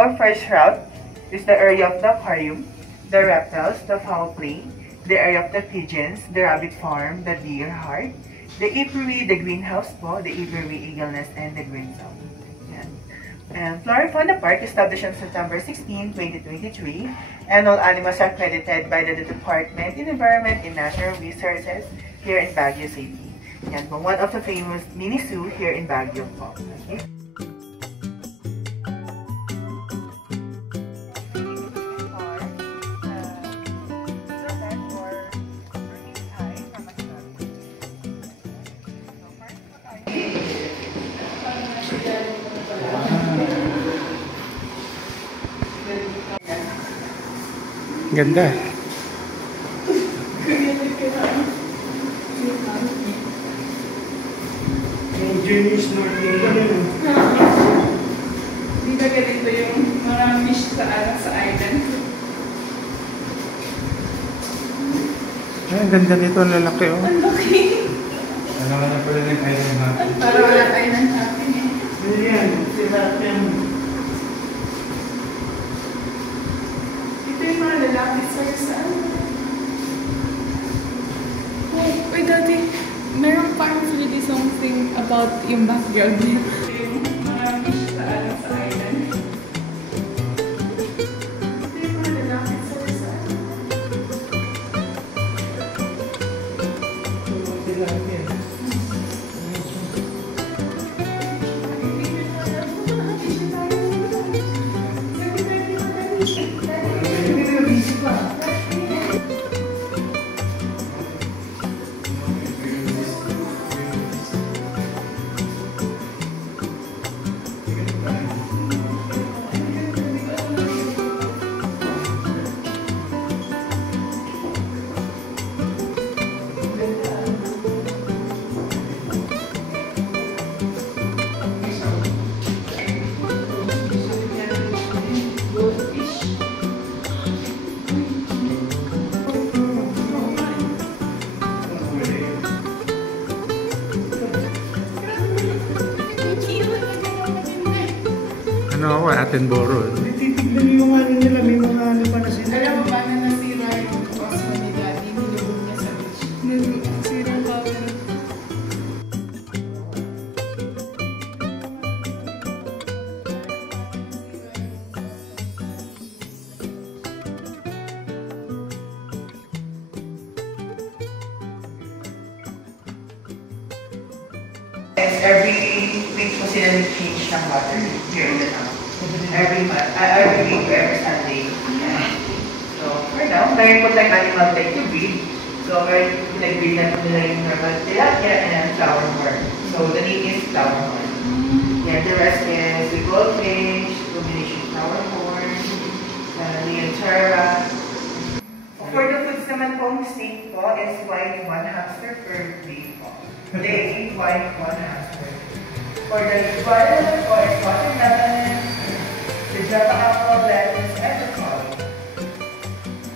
our first route is the area of the aquarium, the reptiles, the fowl play, the area of the pigeons, the rabbit farm, the deer heart, the apiary, the greenhouse po, the aviary, eagle nest, and the green zone. And Flora and Fauna Park established on September 16, 2023, and all animals are credited by the Department in Environment and Natural Resources here in Baguio City. Yan po, one of the famous mini zoo here in Baguio po. Okay? Ganda. Yung journey snorkeling ka rin. Hindi ba ganito yung mga fish sa island? Ay, ang ganda nito. Ang lalaki, oh. Ang laki. Ano ka na pala ng island natin? Parang walang island natin eh. Hindi yan. Sila yan. Ito yung mga lalaki sa ano. Oh, wait, dati, meron parang really something about yung background niya. Yung mga fish sa island. Ito yung mga lalaki sa ano. Sila yan. Ano ako, Attenborough. Titignan yung ano nila, may mga ano pa na sila. Alam mo ba na nasira yung Cosmo ni Daddy? Nilubog niya sa beach. Nasira ang camera. Every week po sila nag-change ng water here in the town. Every week, every Sunday. Yeah. So, for now, meron po tayong animal tech to breed. So, meron po nag-breed na po nila yung normal tilapia and flower horn. So, the name is flower horn. Yeah, the rest is the goldfish, combination flower horn, Leonterra. For the foods naman po, steak po is white one hamster per day po. They eat white one hamster. For the watermelon po is watermelon, the java apple, lettuce, and the corn.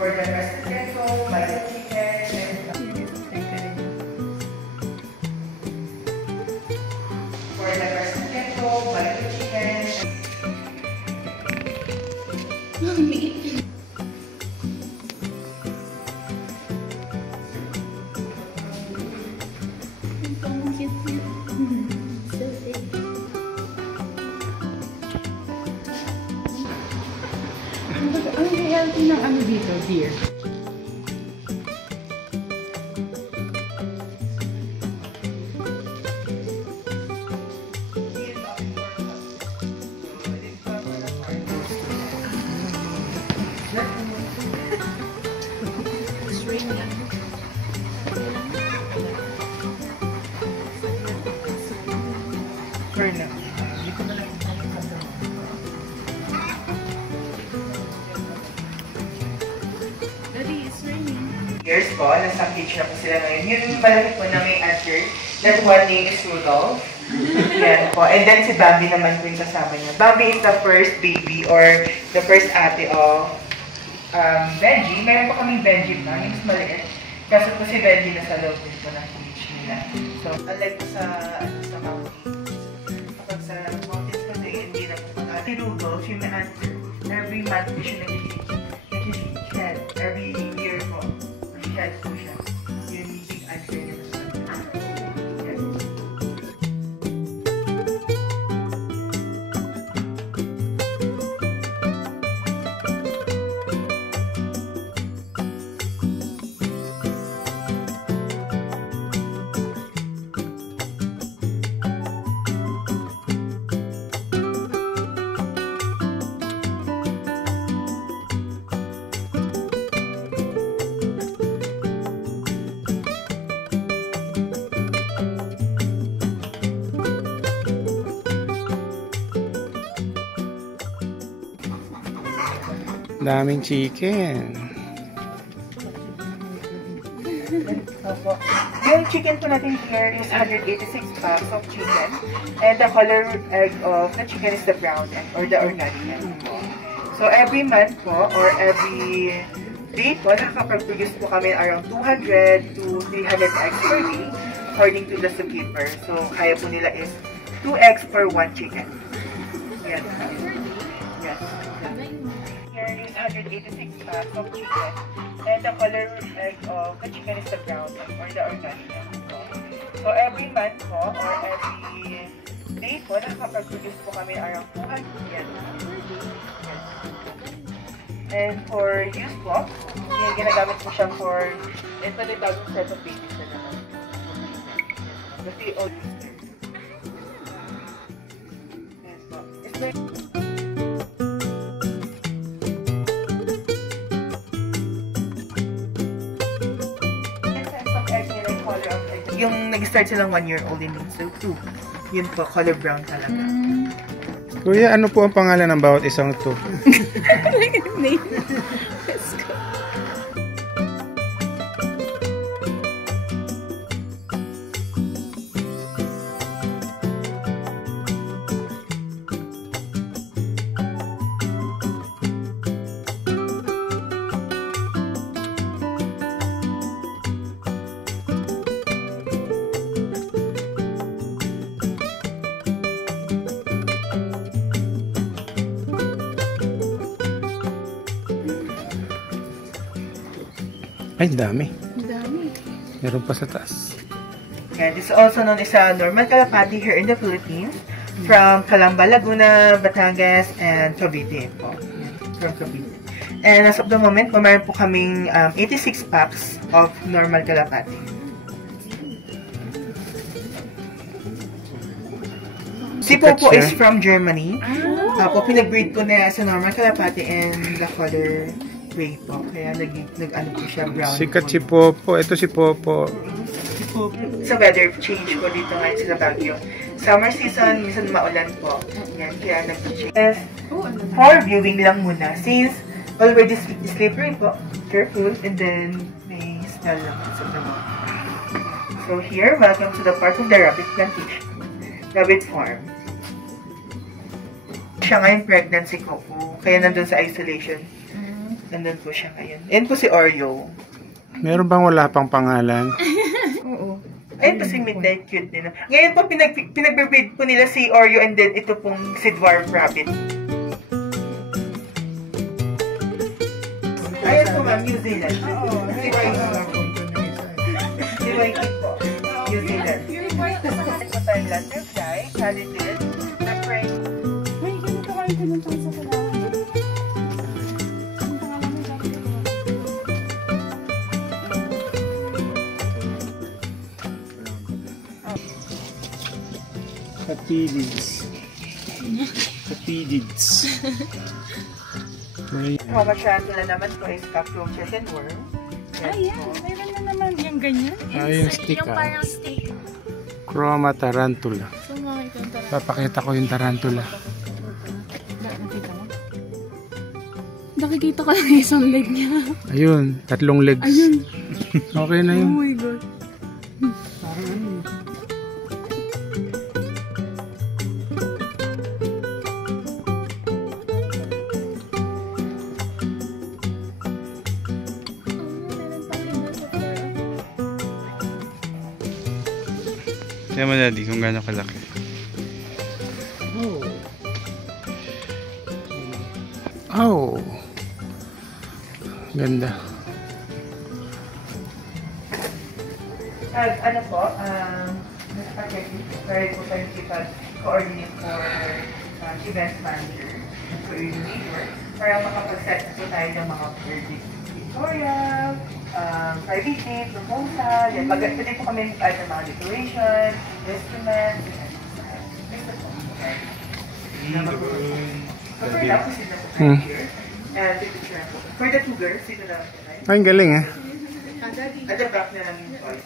For the roasted gecko, butter chicken, and for the roasted gecko, butter chicken, Ang healthy ng ano dito, deer. for now. Years po, nasa cage na po sila ngayon. Yung malaki po na may answer, that one name is Rudolph. Yan po. And then si Bambi naman po yung kasama niya. Bambi is the first baby or the first ate of Benji. Meron po kaming Benji na, yung mas maliit. Kaso po si Benji nasa loob din po ng cage nila. So, unlike po sa mountains, kapag sa mountains kasi hindi na po si Rudolph, yung na-answer, every month po siya nag-shed. Every year po, shed po siya. Yung big answer niya. Yes. Daming chicken. Opo. Yung chicken po natin here is 186 packs of chicken. And the color egg of the chicken is the brown egg or the organic egg po. So every month po or every day po, nakakapag-produce po kami around 200 to 300 eggs per day according to the zookeeper. So kaya po nila is 2 eggs per 1 chicken. Yes. Yes. Here is 186 packs of chicken. And the color egg of the chicken is the brown egg or the organic egg. So every month po or every day po, nakakapag-produce po kami around 200. Yes. And for use po, ginagamit po siya for, ito na bagong set of babies na naman. Kasi all yes po. It's like, yung nag-start silang 1 year old in so 2. Yun po, color brown talaga. Kuya, ano po ang pangalan ng bawat isang to? Name. Let's go. Ay, dami. Dami. Meron pa sa taas. Yeah, this is also known as a normal kalapati here in the Philippines from Calamba, Laguna, Batangas, and Cavite po. From Cavite. And as of the moment po, mayroon po kaming 86 packs of normal kalapati. Si Popo is from Germany. Po, pinag-breed po na sa normal kalapati and the color gray po. Kaya nag-ano po siya, brown. Sikat si Popo. Ito si Popo. Sa weather change po dito ngayon sa Baguio. Summer season, minsan maulan po. Yan, kaya nag-change. For viewing lang muna. Since already slippery po, careful, and then may smell lang sa damo. So here, welcome to the part of the rabbit plantation. Rabbit farm. Siya ngayon pregnant si Coco, kaya nandun sa isolation. Nandun po siya ngayon. Ayan po si Oreo. Meron bang wala pang pangalan? Oo. Ayun po si Midnight Cute nila. Ngayon po pinag-breed po nila si Oreo and then ito pong si Dwarf Rabbit. Ayun po ma'am, New Zealand. Si White. Si White po. New Zealand. Ito po tayo butterfly, halibut, na prey. Ay, ganito kayo pinuntahan sa kalawan. Katilids. Katilids. Mamasyado na naman po is cockroaches and worms. Ay, yan. Meron na naman yung ganyan. Ay, yung stick Yung parang stick. Chroma tarantula. So, mga itong tarantula. Papakita ko yung tarantula. Nakikita mo? Nakikita ko lang isang leg niya. Ayun, 3 legs. Ayun. Okay na yun. Oh my God. Tignan mo daddy kung gaano kalaki. Oh. Ganda. Ano po, pwede po tayo coordinate for event manager and coordinator para makapag-set po tayo ng mga birthday tutorial, private day, proposal, yan. Pwede po kami add ng mga decoration, instruments, basta po. For the opposite na po tayo here. For the two girls, dito na po tayo. Ay, galing ah. At the back na lang yung toys.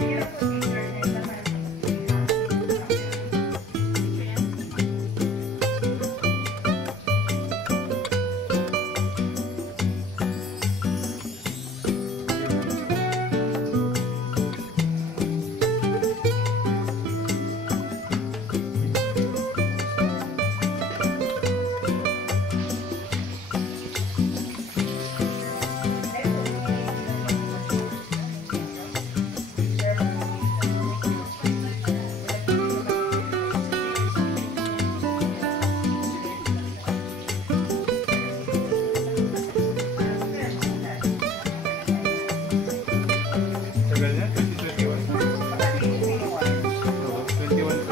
Sige na po, picture na yun naman. Tagal na, 2021. 21.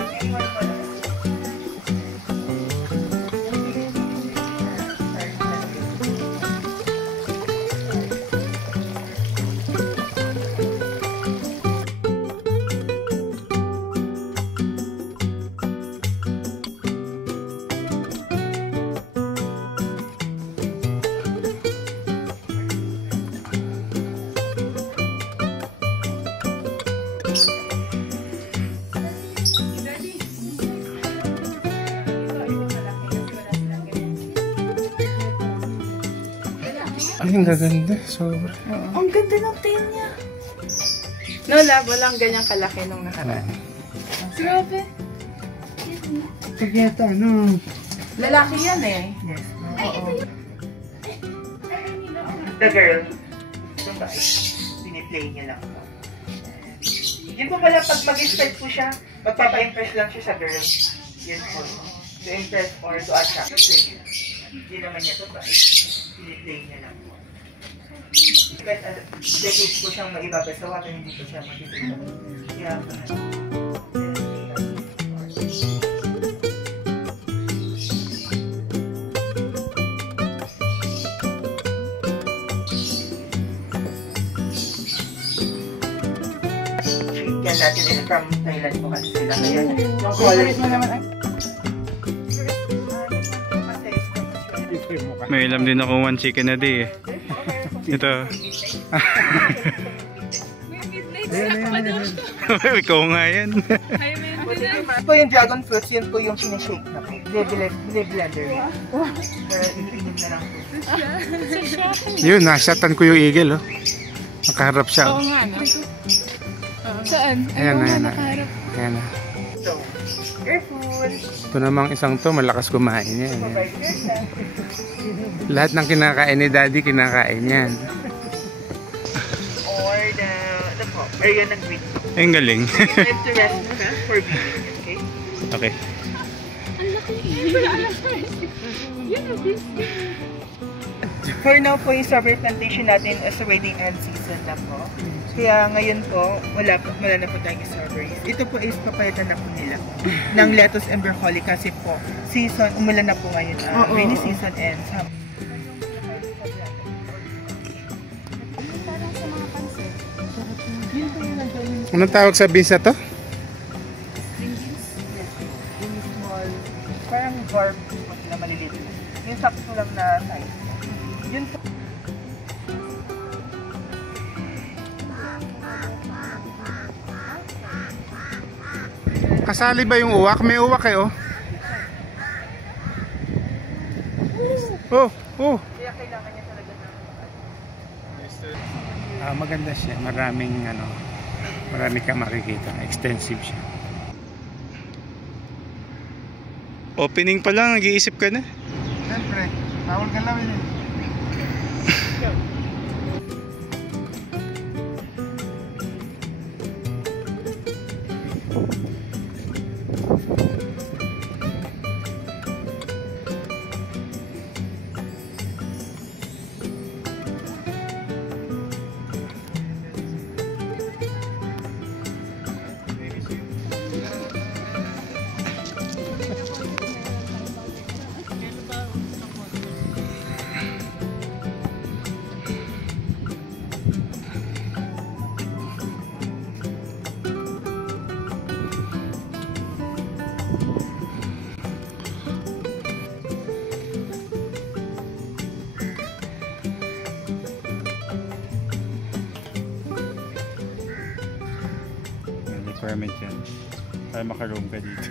Ay, ang gaganda. Sobra. Ang ganda ng tail niya. Lola, walang ganyang kalaki nung nakaraan. Grabe. Pagkita, ano? Lalaki yan eh. Yes. Oo. The girl. Yung ba? Piniplay niya lang po. Yun po pala, pag mag-expect po siya, magpapa-impress lang siya sa girl. Yun po. To impress or to attract. Hindi naman niya to ba? Piniplay niya lang po. Kahit decades po siyang maibabasawa, pero hindi po siya matitulog. Kaya yan natin is from Thailand po kasi sila. Kaya yung colors mo naman May alam din ako one chicken a day eh. Ito. Ikaw nga yan. po yung dragon fruits, yun po yung sinashake na po. Blender yun. Pero iniinom na lang po. Yun, nasatan ko yung eagle oh. Nakaharap siya. Oo nga, no? Saan? Ayan na, ayan na. Ayan na. So, careful. Ito namang isang to, malakas kumain yan. Provide yourself. Lahat ng kinakain ni Daddy, kinakain yan. Or the, ano po, area ng green. Ay, ang galing. Time to rest muna for breathing, okay? Okay. For now po, yung strawberry plantation natin is already end season na po. Kaya ngayon po, wala na po tayong strawberries. Ito po is papalitan na po nila ng lettuce and broccoli kasi po, season, umulan na po ngayon. Rainy season ends. Anong tawag sa beans na to? Yung small, parang barb po sila maliliit. Yung sakto lang na size. Yun po. Kasali ba yung uwak? May uwak eh oh. Oh, oh. Kaya kailangan niya talaga ng Maganda siya. Maraming ano, marami kang makikita. Extensive siya. Opening pa lang, nag-iisip ka na. Siyempre, bawal galawin eh. permit yan. Para makaroom ka dito.